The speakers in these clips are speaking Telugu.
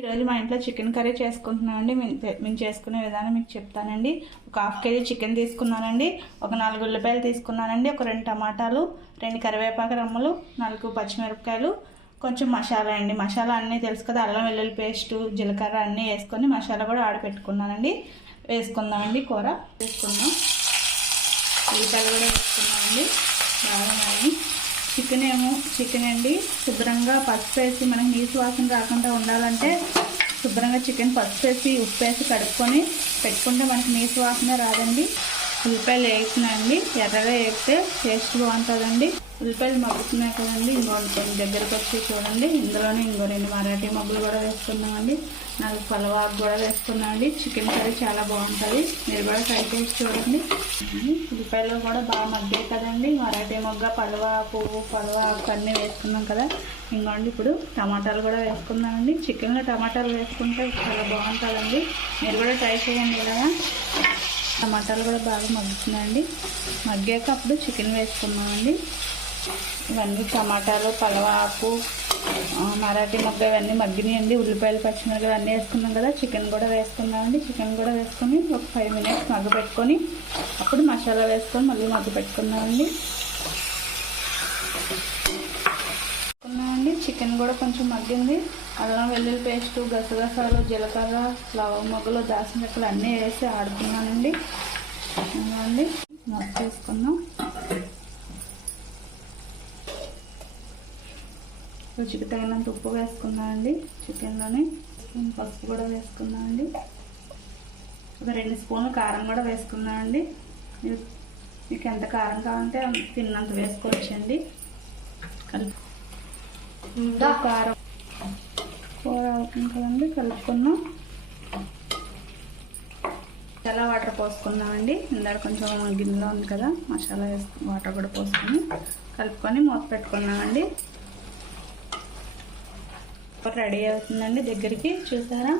ఈరోజు మా ఇంట్లో చికెన్ కర్రీ చేసుకుంటున్నానండి. మేము చేసుకునే విధానం మీకు చెప్తానండి. ఒక 1/2 కేజీ చికెన్ తీసుకున్నానండి. ఒక 4 ఉల్లిపాయలు తీసుకున్నానండి. ఒక 2 టమాటాలు, 2 కరివేపాకు రెమ్మలు, 4 పచ్చిమిరపకాయలు, కొంచెం మసాలా అండి. మసాలా అన్నీ తెలుసు కదా, అల్లం వెల్లుల్లి పేస్టు, జీలకర్ర అన్నీ వేసుకొని మసాలా కూడా ఆడపెట్టుకున్నానండి. వేసుకుందామండి. కూర వేసుకుందాం. ఉల్లిపాయలు కూడా వేసుకున్నామండి. బాగా చికెన్ అండి శుభ్రంగా పసుపు వేసి మనకి నీసు వాసన రాకుండా ఉండాలంటే శుభ్రంగా చికెన్ పసుపు వేసి ఉప్పు వేసి కడుక్కొని పెట్టుకుంటే మనకి నీసు వాసన రాదండి. ఉల్లిపాయలు వేసినాయండి. ఎర్రగా వేస్తే టేస్ట్ బాగుంటుందండి. ఉల్లిపాయలు మగ్గుతున్నాయి కదండి. కొంచెం దగ్గరకు వచ్చి చూడండి. ఇందులోనే 2 మరాఠీ మొగ్గలు కూడా వేసుకున్నామండి. 4 పలవాకు కూడా వేసుకున్నామండి. చికెన్ కర్రీ చాలా బాగుంటుంది. మీరు కూడా ట్రై చేసి చూడండి. ఉల్లిపాయలు కూడా బాగా మగ్గాయి కదండి. మరాఠీ మొగ్గ, పలవాకు అన్నీ వేసుకున్నాం కదా. ఇంకోండి ఇప్పుడు టమాటాలు కూడా వేసుకున్నామండి. చికెన్లో టమాటాలు వేసుకుంటే చాలా బాగుంటుందండి. మీరు కూడా ట్రై చేయండి. ఇలాగా టమాటాలు కూడా బాగా మగ్గుతున్నాయండి. మగ్గాక అప్పుడు చికెన్ వేసుకున్నామండి. ఇవన్నీ టమాటాలు, పలవాకు, మరాఠీ మొగ్గ ఇవన్నీ మగ్గినాయండి. ఉల్లిపాయలు, పచ్చిమిరపకాయలు అన్నీ వేసుకున్నాం కదా. చికెన్ కూడా వేసుకున్నామండి. చికెన్ కూడా వేసుకొని ఒక 5 మినిట్స్ మగ్గ పెట్టుకొని అప్పుడు మసాలా వేసుకొని మళ్ళీ మగ్గ పెట్టుకున్నామండి. చికెన్ కూడా కొంచెం మగ్గింది. అల్లం వెల్లుల్లి పేస్టు, గసగసాలు, జీలకర్ర, లవంగ మొగ్గలు, దాల్చిన చెక్కలు అన్నీ వేసి ఆడుకున్నానండి. అండి మొత్తం వేసుకున్నాం. రుచికి తగినంత ఉప్పు వేసుకున్నామండి. చికెన్లోని పసుపు కూడా వేసుకున్నామండి. ఒక 2 స్పూన్లు కారం కూడా వేసుకున్నామండి. మీకు ఎంత కారం కావాలంటే తిన్నంత వేసుకోవచ్చండి. కారం కూర అవుతుంది కదండి. కలుపుకున్నాం. మసాలా వాటర్ పోసుకున్నామండి. ఇందాక కొంచెం గిన్నెలో ఉంది కదా, మసాలా వాటర్ కూడా పోసుకొని కలుపుకొని మూత పెట్టుకున్నామండి. రెడీ అవుతుందండి. దగ్గరికి చూసారా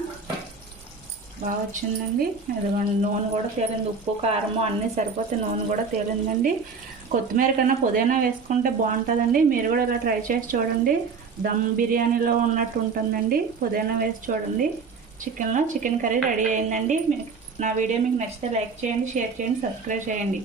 బాగా వచ్చిందండి. అదిగోండి నూనె కూడా తేలింది. ఉప్పు కారము అన్నీ సరిపోతే నూనె కూడా తేలిందండి. కొత్తిమీర కన్నా పుదీనా వేసుకుంటే బాగుంటుందండి. మీరు కూడా ఇలా ట్రై చేసి చూడండి. దమ్ బిర్యానీలో ఉన్నట్టు ఉంటుందండి. పుదీనా వేసి చూడండి. చికెన్ కర్రీ రెడీ అయిందండి. నా వీడియో మీకు నచ్చితే లైక్ చేయండి, షేర్ చేయండి, సబ్స్క్రైబ్ చేయండి.